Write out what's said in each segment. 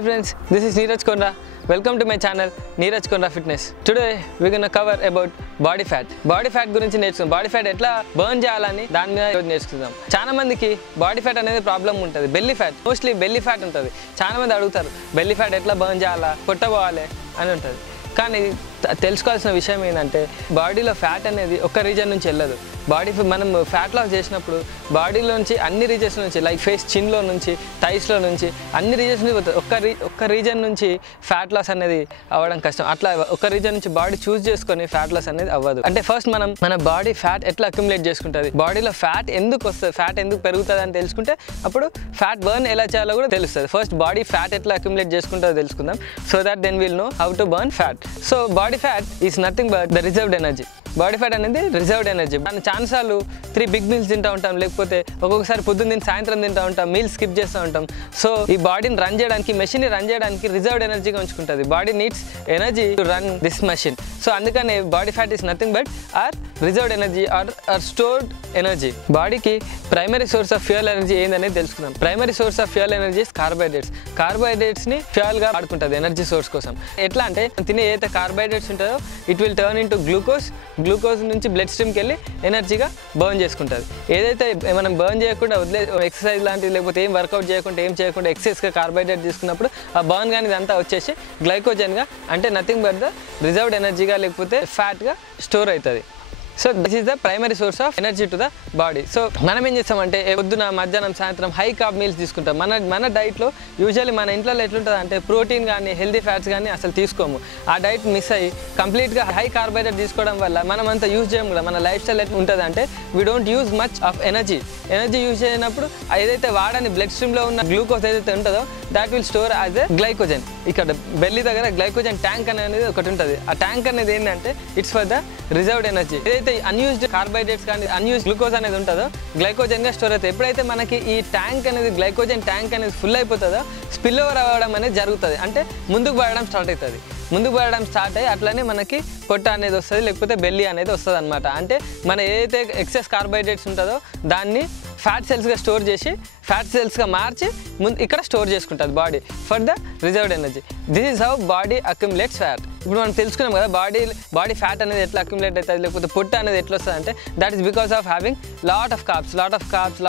Hi friends, this is Neeraj Konra. Welcome to my channel Neeraj Konra Fitness. Today we're gonna cover about body fat. Body fat గురించి నేర్చుకుందాం. Body fat ఎట్లా burn చేయాలని దాని మీద నేర్చుకుందాం. చాలా మందికి బాడీ ఫ్యాట్ అనేది ప్రాబ్లం ఉంటుంది. Belly fat, mostly belly fat ఉంటుంది. చాలా మంది అడుగుతారు బెల్లీ ఫ్యాట్ ఎట్లా బర్న్ చేయాలా, కొట్టబోవాలి అని ఉంటుంది. కానీ తెలుసుకోవాల్సిన విషయం ఏంటంటే బాడీలో ఫ్యాట్ అనేది ఒక రీజన్ నుంచి వెళ్ళదు. మనం ఫ్యాట్ లాస్ చేసినప్పుడు బాడీలోంచి అన్ని రీజన్స్ నుంచి లైక్ ఫేస్, చిన్లో నుంచి, థైస్లో నుంచి అన్ని రీజన్స్ నుంచి పోతుంది. ఒక్క రీజన్ నుంచి ఫ్యాట్ లాస్ అనేది అవ్వడం కష్టం. అట్లా ఒక రీజన్ నుంచి బాడీ చూస్ చేసుకొని ఫ్యాట్ లాస్ అనేది అవ్వదు. అంటే ఫస్ట్ మన బాడీ ఫ్యాట్ ఎట్లా అక్యుములేట్ చేసుకుంటుంది, బాడీలో ఫ్యాట్ ఎందుకు వస్తుంది, ఫ్యాట్ ఎందుకు పెరుగుతుంది అని తెలుసుకుంటే అప్పుడు ఫ్యాట్ బర్న్ ఎలా చేయాలో కూడా తెలుస్తుంది. ఫస్ట్ బాడీ ఫ్యాట్ ఎట్లా అక్యుములేట్ చేసుకుంటుందో తెలుసుకుందాం. So that then will know how to burn fat. So body fat is nothing but the reserved energy. Body fat అనేది రిజర్వ్డ్ ఎనర్జీ. మనం చాలాసార్లు 3 బిగ్ మీల్స్ తింటూ ఉంటాం, లేకపోతే ఒక్కొక్కసారి పొద్దున్న తిని సాయంత్రం తింటూ ఉంటాం, మీల్స్ స్కిప్ చేస్తూ ఉంటాం. సో ఈ బాడీని రన్ చేయడానికి, మెషిన్ని రన్ చేయడానికి రిజర్వ్డ్ ఎనర్జీగా ఉంచుకుంటుంది. Body needs energy to run this machine. So అందుకని body fat is nothing but our reserved energy or stored energy. బాడీకి primary source of fuel energy ఏందనేది తెలుసుకుందాం. Primary source of fuel energy is carbohydrates. కార్బోహైడ్రేట్స్ని ఫ్యూయల్గా వాడుకుంటుంది energy source కోసం. ఎట్లా అంటే తినే ఏదైతే కార్బోహైడ్రేట్స్ ఉంటుందో it will turn into glucose. Glucose నుంచి బ్లడ్ స్ట్రీమ్కి వెళ్ళి ఎనర్జీగా బర్న్ చేసుకుంటుంది. ఏదైతే మనం బర్న్ చేయకుండా ఎక్సర్సైజ్ లాంటివి లేకపోతే ఏం వర్కౌట్ చేయకుండా ఏం చేయకుండా ఎక్సెస్గా కార్బోహైడ్రేట్ తీసుకున్నప్పుడు ఆ బర్న్ కానీ ఇదంతా వచ్చేసి గ్లైకోజన్గా, అంటే నథింగ్ బట్ ద రిజర్వ్డ్ ఎనర్జీగా లేకపోతే ఫ్యాట్గా స్టోర్ అవుతుంది. So this is the primary source of energy to the body. So మనం ఏం చేస్తామంటే పొద్దున, మధ్యాహ్నం, సాయంత్రం హై కార్బ్ మీల్స్ తీసుకుంటాం. మన డైట్లో యూజువల్లీ మన ఇంట్లో ఎట్లుంటుంది అంటే ప్రోటీన్ కానీ హెల్దీ ఫ్యాట్స్ కానీ అసలు తీసుకోము. ఆ డైట్ మిస్ అయ్యి కంప్లీట్గా హై కార్బోహైడ్రేట్ తీసుకోవడం వల్ల మనం అంతా యూజ్ చేయం కూడా. మన లైఫ్ స్టైల్ ఎట్లా ఉంటుంది అంటే we don't use much of energy use చేయనప్పుడు ఏదైతే వాడని బ్లడ్ స్ట్రీమ్లో ఉన్న గ్లూకోజ్ ఏదైతే ఉంటుందో that will store as a glycogen. ఇక్కడ బెల్లీ దగ్గర గ్లైకోజన్ ట్యాంక్ అనేది ఒకటి ఉంటుంది. ఆ ట్యాంక్ అనేది ఏంటంటే it's for the reserved energy. ఏదైతే అన్యూజ్డ్ కార్బోహైడ్రేట్స్ కానీ అన్యూజ్డ్ గ్లూకోజ్ అనేది ఉంటుందో గ్లైకోజన్గా స్టోర్ అవుతుంది. ఎప్పుడైతే మనకి ఈ ట్యాంక్ అనేది గ్లైకోజన్ ట్యాంక్ అనేది ఫుల్ అయిపోతుందో స్పిల్ ఓవర్ అవ్వడం అనేది జరుగుతుంది. అంటే ముందుకు పడడం స్టార్ట్ అవుతుంది. ముందుకు పడడం స్టార్ట్ అయ్యి అట్లనే మనకి పొట్ట అనేది వస్తుంది, లేకపోతే బెల్లీ అనేది వస్తుంది అనమాట. అంటే మన ఏదైతే ఎక్సెస్ కార్బోహైడ్రేట్స్ ఉంటుందో దాన్ని ఫ్యాట్ సెల్స్గా స్టోర్ చేసి ఫ్యాట్ సెల్స్గా మార్చి ఇక్కడ స్టోర్ చేసుకుంటుంది body for the reserved energy. This is how body accumulates fat. ఇప్పుడు మనం తెలుసుకున్నాం కదా బాడీ ఫ్యాట్ అనేది ఎట్లా అక్యుములేట్ అవుతుంది, లేకపోతే పొట్ట అనేది ఎట్లా వస్తుంది అంటే that is because of having lot of carbs,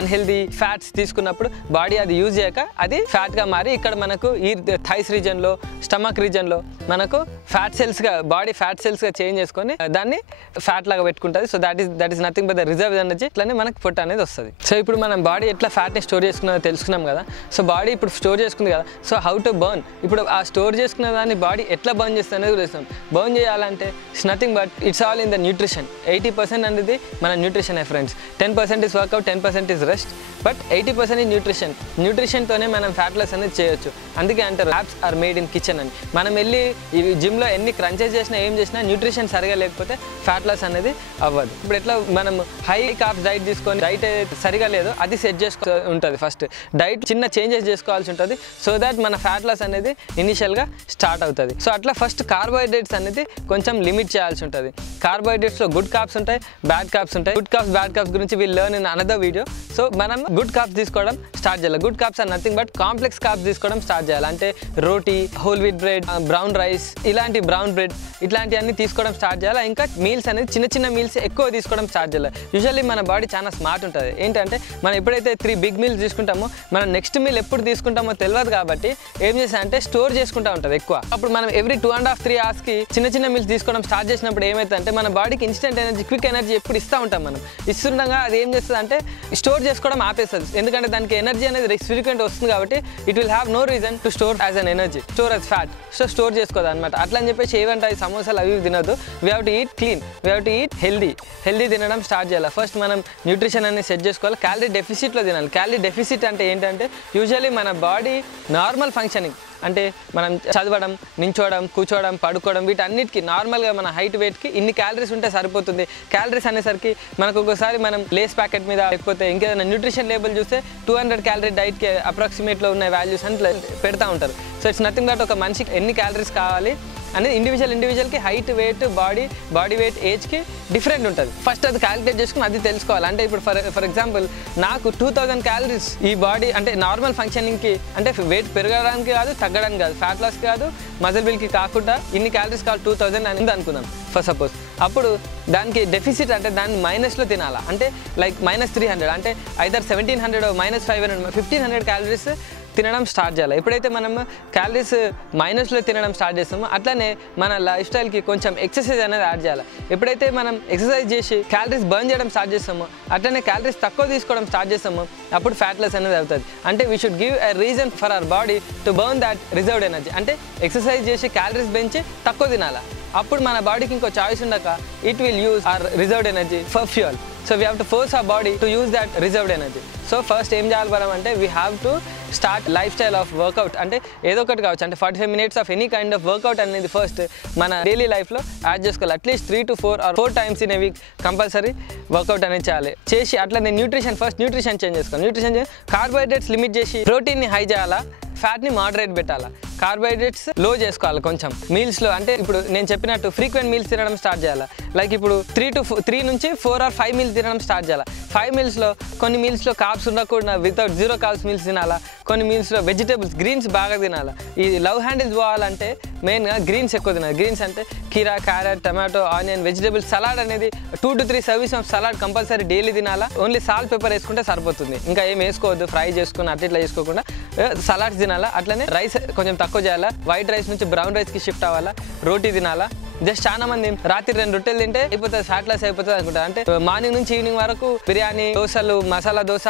unhealthy fats తీసుకున్నప్పుడు బాడీ అది యూజ్ చేయక అది ఫ్యాట్గా మారి ఇక్కడ మనకు ఈ థైస్ రీజన్లో, స్టమక్ రీజన్లో మనకు ఫ్యాట్ సెల్స్గా, బాడీ ఫ్యాట్ సెల్స్గా చేంజ్ చేసుకొని దాన్ని ఫ్యాట్ లాగా పెట్టుకుంటుంది. So that is nothing but the reserve energy. ఇట్లానే మనకు పొట్ట అనేది వస్తుంది. సో ఇప్పుడు మనం బాడీ ఎట్లా ఫ్యాట్ని స్టోర్ చేసుకున్నదో తెలుసుకున్నాం కదా. సో బాడీ ఇప్పుడు స్టోర్ చేసుకుంది కదా. So how to burn. ఇప్పుడు ఆ స్టోర్ చేసుకున్న దాన్ని బాడీ ఎట్లా బర్న్ చేస్తుంది అనేది చూస్తాం. బర్న్ చేయాలంటే it's nothing but it's all in the nutrition. 80% అనేది మన nutrition friends. 10% is workout, 10% is rest, but 80% is nutrition. న్యూట్రిషన్తోనే మనం ఫ్యాట్ లాస్ అనేది చేయొచ్చు. అందుకే అంటారు abs are made in kitchen అని. మనం వెళ్ళి ఈ జిమ్లో ఎన్ని క్రంచెస్ చేసినా ఏం చేసినా న్యూట్రిషన్ సరిగా లేకపోతే ఫ్యాట్ లాస్ అనేది అవ్వదు. ఇప్పుడు ఎట్లా మనం హై కార్బ్స్ డైట్ తీసుకొని డైట్ సరిగా లేదో అది సెట్ చేసుకో ఉంటుంది. ఫస్ట్ డైట్ చిన్న చేంజెస్ చేసుకోవాల్సి ఉంటుంది. సో దాట్ మన ఫ్యాట్ లాస్ అనేది ఇనిషియల్గా స్టార్ట్ అవుతుంది. సో అట్లా ఫస్ట్ కార్బోహైడ్రేట్స్ అనేది కొంచెం లిమిట్ చేయాల్సి ఉంటుంది. కార్బోహైడ్రేట్స్లో గుడ్ కార్బ్స్ ఉంటాయి, బ్యాడ్ కార్బ్స్ ఉంటాయి. గుడ్ కార్బ్స్, బ్యాడ్ కార్బ్స్ గురించి will learn in another video. So మనం గుడ్ కార్బ్స్ తీసుకోవడం స్టార్ట్ చేయాలి. Good carbs are nothing but complex carbs తీసుకోవడం స్టార్ట్ చేయాలి. అంటే roti, whole wheat bread, brown rice, ఇలాంటి బ్రౌన్ బ్రెడ్ ఇట్లాంటివన్నీ తీసుకోవడం స్టార్ట్ చేయాలి. ఇంకా మీల్స్ అనేది చిన్న మీల్స్ ఎక్కువ తీసుకోవడం స్టార్ట్ చేయాలి. యూజువల్లీ మన బాడీ చాలా స్మార్ట్ ఉంటుంది. ఏంటంటే మనం ఎప్పుడైతే 3 బిగ్ మీల్స్ తీసుకుంటామో మనం నెక్స్ట్ మీల్ ఎప్పుడు తీసుకుంటామో తెలియదు. కాబట్టి ఏం చేస్తా అంటే స్టోర్ చేసుకుంటూ ఉంటుంది ఎక్కువ. అప్పుడు మనం ఎవ్రీ 2.5-3 అవర్స్కి చిన్న మీల్స్ తీసుకోవడం స్టార్ట్ చేసినప్పుడు ఏమవుతుందంటే మన బాడీకి ఇన్స్టెంట్ ఎనర్జీ, క్విక్ ఎనర్జీ ఎప్పుడు ఇస్తూ ఉంటాం. మనం ఇస్తుండగా అది ఏం చేస్తుంది అంటే స్టోర్ చేసుకోవడం ఆపేస్తుంది. ఎందుకంటే దానికి ఎనర్జీ అనేది ఫ్రీక్వెంట్ వస్తుంది కాబట్టి it will have no reason to store as an energy, store as fat. So store చేసుకోదు అనమాట. అట్లా అని చెప్పేసి ఏమంటే సమోసాలు అవి తినద్దు. We have to eat clean, we have to eat healthy తినడం స్టార్ట్ చేయాలి. ఫస్ట్ మనం న్యూట్రిషన్ అనేది సెట్ చేసుకోవాలి. క్యాలరీ డెఫిసిట్లో తినాలి. క్యాలరీ డెఫిసిట్ అంటే ఏంటంటే యూజువల్లీ మన బాడీ నార్మల్ ఫంక్షనింగ్, అంటే మనం చదవడం, నించోవడం, కూర్చోవడం, పడుకోవడం, వీటన్నిటికీ నార్మల్గా మన హైట్ వెయిట్కి ఇన్ని క్యాలరీస్ ఉంటే సరిపోతుంది. క్యాలరీస్ అనేసరికి మనకు ఒకసారి మనం లేస్ ప్యాకెట్ మీద లేకపోతే ఇంకేదైనా న్యూట్రిషన్ లేబుల్ చూస్తే 200 క్యాలరీ డైట్కి అప్రాక్సిమేట్లో ఉన్న వాల్యూస్ అని పెడతా ఉంటారు. సో ఇట్స్ నథింగ్ బట్ ఒక మనిషికి ఎన్ని క్యాలరీస్ కావాలి అనేది ఇండివిజువల్కి హైట్, వెయిట్, బాడీ వెయిట్, ఏజ్కి డిఫరెంట్ ఉంటుంది. ఫస్ట్ అది క్యాలిక్యులేట్ చేసుకుని అది తెలుసుకోవాలి. అంటే ఇప్పుడు ఫర్ ఎగ్జాంపుల్ నాకు 2000 క్యాలరీస్ ఈ బాడీ అంటే నార్మల్ ఫంక్షనింగ్కి, అంటే వెయిట్ పెరగడానికి కాదు, తగ్గడానికి కాదు, ఫ్యాట్ లాస్కి కాదు, మజిల్ బిల్డ్కి కాకుండా ఇన్ని క్యాలరీస్ కావాలి 2000 అని అనుకుందాం ఫర్ సపోజ్. అప్పుడు దానికి డెఫిసిట్ అంటే దాన్ని మైనస్లో తినాలా, అంటే లైక్ -300, అంటే ఐదర్ 1700 -500 1500 క్యాలరీస్ తినడం స్టార్ట్ చేయాలి. ఎప్పుడైతే మనం క్యాలరీస్ మైనస్లో తినడం స్టార్ట్ చేస్తామో అట్లనే మన లైఫ్ స్టైల్కి కొంచెం ఎక్సర్సైజ్ అనేది యాడ్ చేయాలి. ఎప్పుడైతే మనం ఎక్సర్సైజ్ చేసి క్యాలరీస్ బర్న్ చేయడం స్టార్ట్ చేస్తామో అట్లనే క్యాలరీస్ తక్కువ తీసుకోవడం స్టార్ట్ చేస్తామో అప్పుడు ఫ్యాట్ లాస్ అనేది అవుతుంది. అంటే we should give a reason for our body to burn that reserved energy. అంటే ఎక్సర్సైజ్ చేసి క్యాలరీస్ పెంచి తక్కువ తినాలి. అప్పుడు మన బాడీకి ఇంకో చాయిస్ ఉండక it will use our reserved energy for fuel. So we have to force our body to use that reserved energy. So first ఏం చేయాలి మనం అంటే we have to start life style of work out. అంటే ఏదో ఒకటి కావచ్చు, అంటే 45 minutes of any kind of workout అనేది ఫస్ట్ మన డైలీ లైఫ్లో యాడ్ చేసుకోవాలి. At least 3 to 4 times in a week compulsory workout అనేది చేసి అట్లనే ఫస్ట్ న్యూట్రిషన్ చేంజ్ చేసుకోవాలి. న్యూట్రిషన్ కార్బోహైడ్రేట్స్ లిమిట్ చేసి, ప్రోటీన్ని హై చేయాలా, ఫ్యాట్ని మోడరేట్ పెట్టాలా, కార్బోహైడ్రేట్స్ లో చేసుకోవాలి కొంచెం మీల్స్లో. అంటే ఇప్పుడు నేను చెప్పినట్టు ఫ్రీక్వెంట్ మీల్స్ తినడం స్టార్ట్ చేయాలి. లైక్ ఇప్పుడు 3 నుంచి 4 or 5 మీల్స్ తినడం స్టార్ట్ చేయాలి. 5 మీల్స్లో కొన్ని మీల్స్లో కార్బ్స్ ఉండకుండా వితౌట్ 0 carbs మీల్స్ తినాలా, కొన్ని మీల్స్లో వెజిటేబుల్స్, గ్రీన్స్ బాగా తినాలి. ఈ లవ్ హ్యాండిల్స్ పోవాలంటే మెయిన్గా గ్రీన్స్ ఎక్కువ తినాలి. గ్రీన్స్ అంటే కీరా, carrot, tomato, onion, vegetables, salad అనేది 2 to 3 service of salad compulsory daily తినాలా. ఓన్లీ సాల్ట్, పెప్పర్ వేసుకుంటే సరిపోతుంది, ఇంకా ఏం వేసుకోవద్దు. ఫ్రై చేసుకుని ఇట్లా చేసుకోకుండా సలాడ్స్ తినాలా. అట్లనే రైస్ కొంచెం తక్కువ చేయాలా, వైట్ రైస్ నుంచి బ్రౌన్ రైస్కి షిఫ్ట్ అవ్వాలా, రోటీ తినాలా. జస్ట్ చాలా మంది రాత్రి 2 రొట్టెలు తింటే అయిపోతుంది, ఫ్యాట్ లాస్ అయిపోతుంది అనుకుంటారు. అంటే మార్నింగ్ నుంచి ఈవినింగ్ వరకు బిర్యానీ, దోశలు, మసాలా దోశ,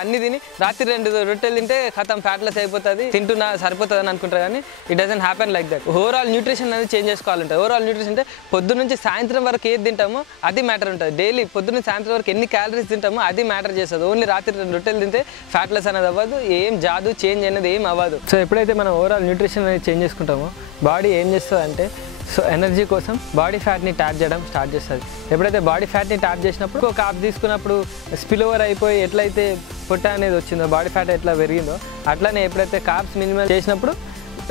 అన్ని తిని రాత్రి 2 రొట్టెలు తింటే ఖతం ఫ్యాట్ లాస్ అయిపోతుంది, తింటున్నా సరిపోతుంది అని అనుకుంటారు. కానీ it doesn't happen like that. Overall nutrition అనేది చేంజ్ చేసుకోవాలంటే, ఓవరాల్ న్యూట్రిషన్ అంటే పొద్దు నుంచి సాయంత్రం వరకు ఏది తింటామో అది మ్యాటర్ ఉంటుంది. డైలీ పొద్దు నుంచి సాయంత్రం వరకు ఎన్ని క్యాలరీస్ తింటామో అది మ్యాటర్ చేస్తుంది. ఓన్లీ రాత్రి 2 రొట్టెలు తింటే ఫ్యాట్ లాస్ అనేది అవ్వదు, ఏం జాదు చేంజ్ అనేది ఏం అవ్వదు. సో ఎప్పుడైతే మనం ఓవరాల్ న్యూట్రిషన్ అనేది చేంజ్ చేసుకుంటామో బాడీ ఏం చేస్తుంది అంటే, సో ఎనర్జీ కోసం బాడీ ఫ్యాట్ని ట్యాప్ చేయడం స్టార్ట్ చేస్తుంది. ఎప్పుడైతే బాడీ ఫ్యాట్ని ట్యాప్ చేసినప్పుడు ఒక కార్బ్ తీసుకున్నప్పుడు స్పిల్ ఓవర్ అయిపోయి ఎట్లయితే పొట్ట అనేది వచ్చిందో, బాడీ ఫ్యాట్ ఎట్లా పెరిగిందో అట్లనే ఎప్పుడైతే కార్బ్స్ మినిమల్ చేసినప్పుడు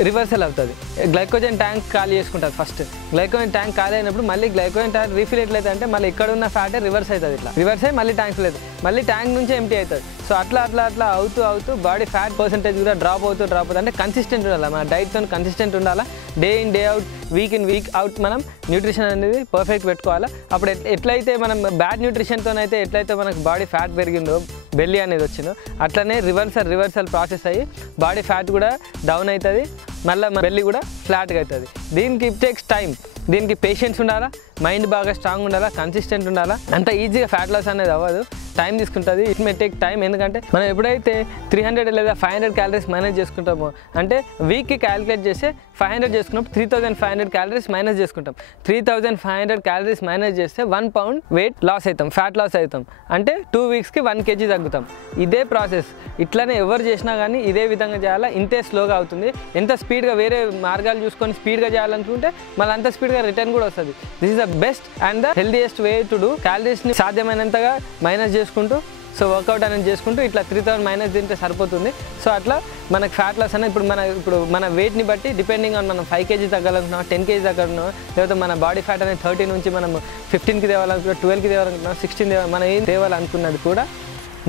రివర్సల్ అవుతుంది. గ్లైకోజన్ ట్యాంక్ ఖాళీ చేసుకుంటుంది. ఫస్ట్ గ్లైకోజన్ ట్యాంక్ ఖాళీ అయినప్పుడు మళ్ళీ గ్లైకోజన్ ట్యాంక్ రీఫిల్ ఎట్లయితే అంటే మళ్ళీ ఇక్కడ ఉన్న ఫ్యాటే రివర్స్ అవుతుంది. ఇట్లా రివర్స్ అయ్యి మళ్ళీ ట్యాంక్ లేదు, మళ్ళీ ట్యాంక్ నుంచి ఎంటీ అవుతుంది. సో అట్లా అవుతూ బాడీ ఫ్యాట్ పర్సెంటేజ్ కూడా డ్రాప్ అవుతూ అంటే కన్సిస్టెంట్ ఉండాలి. మన డైట్తో కన్సిస్టెంట్ ఉండాలా. Day in day out, week in week out మనం న్యూట్రిషన్ అనేది పర్ఫెక్ట్ పెట్టుకోవాలా. అప్పుడు ఎట్లయితే మనం బ్యాడ్ న్యూట్రిషన్తో అయితే ఎట్లయితే మనకు బాడీ ఫ్యాట్ పెరిగిందో, బెల్లీ అనేది వచ్చిందో అట్లనే రివర్సల్ ప్రాసెస్ అయ్యి బాడీ ఫ్యాట్ కూడా డౌన్ అవుతుంది, మళ్ళీ బెల్లీ కూడా ఫ్లాట్గా అవుతుంది. దీనికి ఇట్ టేక్స్ టైం, దీనికి పేషెన్స్ ఉండాలా, మైండ్ బాగా స్ట్రాంగ్ ఉండాలా, కన్సిస్టెంట్ ఉండాలా. అంత ఈజీగా ఫ్యాట్ లాస్ అనేది అవ్వదు, టైం తీసుకుంటుంది. It may take time. ఎందుకంటే మనం ఎప్పుడైతే 300 లేదా 500 క్యాలరీస్ మైనస్ చేసుకుంటామో, అంటే వీక్కి క్యాలిక్యులేట్ చేస్తే 500 చేసుకున్నప్పుడు 3500 క్యాలరీస్ మైనస్ చేసుకుంటాం. 3500 క్యాలరీస్ మైనస్ చేస్తే 1 pound వెయిట్ లాస్ అవుతాం, ఫ్యాట్ లాస్ అవుతాం. అంటే 2 weeksకి 1 kg తగ్గుతాం. ఇదే ప్రాసెస్ ఇట్లానే ఎవరు చేసినా కానీ ఇదే విధంగా చేయాలా. ఇంతే స్లోగా అవుతుంది. ఎంత స్పీడ్గా వేరే మార్గాలు చూసుకొని స్పీడ్గా చేయాలనుకుంటే మళ్ళీ అంత స్పీడ్గా రిటర్న్ కూడా వస్తుంది. This is the best and the healthiest way to do. క్యాలరీస్ని సాధ్యమైనంతగా మైనస్ చేసుకుంటూ, సో వర్కౌట్ అనేది చేసుకుంటూ ఇట్లా 3000 మైనస్ తింటే సరిపోతుంది. సో అట్లా మనకు ఫ్యాట్ లాస్ అనేది ఇప్పుడు మన వెయిట్ని బట్టి డిపెండింగ్ ఆన్ మనం 5 kg తగ్గాలనుకున్నాం, 10 kg తగ్గాలనుకున్నాం, లేకపోతే మన బాడీ ఫ్యాట్ అనేది 30 నుంచి మనం 15కి తేవాలనుకున్నాం, 12కి తేవాలనుకున్నాం, 16 మనం ఏం తేవాలనుకున్నది కూడా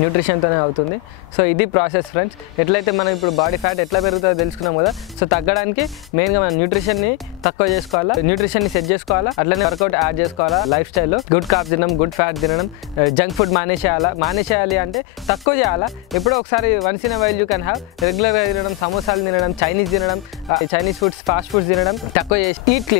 న్యూట్రిషన్తోనే అవుతుంది. సో ఇది ప్రాసెస్ ఫ్రెండ్స్. ఎట్లయితే మనం ఇప్పుడు బాడీ ఫ్యాట్ ఎట్లా పెరుగుతుందో తెలుసుకున్నాం కదా. సో తగ్గడానికి మెయిన్గా మనం న్యూట్రిషన్ని తక్కువ చేసుకోవాలా, న్యూట్రిషన్ని సెట్ చేసుకోవాలా, అట్లనే వర్కౌట్ యాడ్ చేసుకోవాలా. లైఫ్ స్టైల్లో గుడ్ కార్బ్స్ తినడం, గుడ్ ఫ్యాట్ తినడం, జంక్ ఫుడ్ మానేసేయాలి అంటే తక్కువ చేయాలా. ఎప్పుడో ఒకసారి once in while you can have. రెగ్యులర్గా తినడం, సమోసాలు తినడం, చైనీస్ ఫుడ్స్, ఫాస్ట్ ఫుడ్స్ తినడం తక్కువ చేసి ఈట్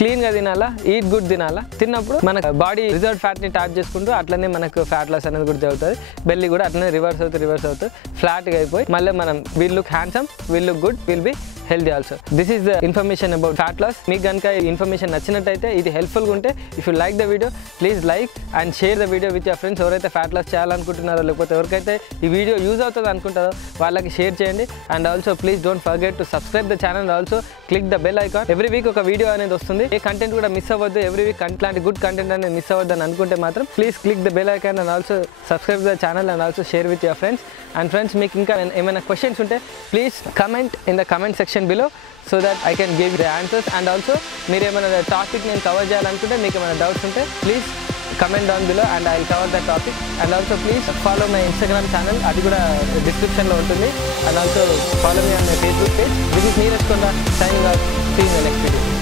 క్లీన్గా తినాలా, ఈట్ గుడ్ తినాలా. తిన్నప్పుడు మన బాడీ రిజర్వ్ ఫ్యాట్ని ట్యాప్ చేసుకుంటూ అట్లనే మనకు ఫ్యాట్ లాస్ అనేది కూడా జరుగుతుంది. బెల్లీ కూడా అట్లనే రివర్స్ అవుతూ ఫ్లాట్గా అయిపోయి మళ్ళీ మనం will look handsome, will look good, will be healthy also. This is the information about fat loss. మీకు గనుక ఈ ఇన్ఫర్మేషన్ నచ్చినట్టయితే, ఇది హెల్ప్ఫుల్గా ఉంటే, if you like the video please like and share the video with your friends. ఎవరైతే fat loss చేయాలనుకుంటున్నారో లేకపోతే ఎవరికైతే ఈ వీడియో యూజ్ అవుతుంది అనుకుంటారో వాళ్ళకి షేర్ చేయండి. And also please don't forget to subscribe the channel. Also click the bell icon. Every week ఒక వీడియో అనేది వస్తుంది. ఏ కంటెంట్ కూడా మిస్ అవ్వద్దు. ఎవ్రీ వీక్ ఇలాంటి గుడ్ కంటెంట్ అనేది మిస్ అవ్వద్దు అని అనుకుంటే మాత్రం please click the bell icon and also subscribe the channel and also share with your friends. And friends, మీకు ఇంకా ఏమైనా క్వశ్చన్స్ ఉంటే please comment in the comment section below. So that I can give the answers. And also మీరు ఏమైనా topic నేను cover చేయాలనుకుంటే, మీకు ఏమైనా డౌట్స్ ఉంటే please comment down below and I'll cover that topic. And also please follow my Instagram channel, adi kuda description lo untundi. And also follow me on my Facebook page. This is Neeraj Konda signing off. See you in the next video.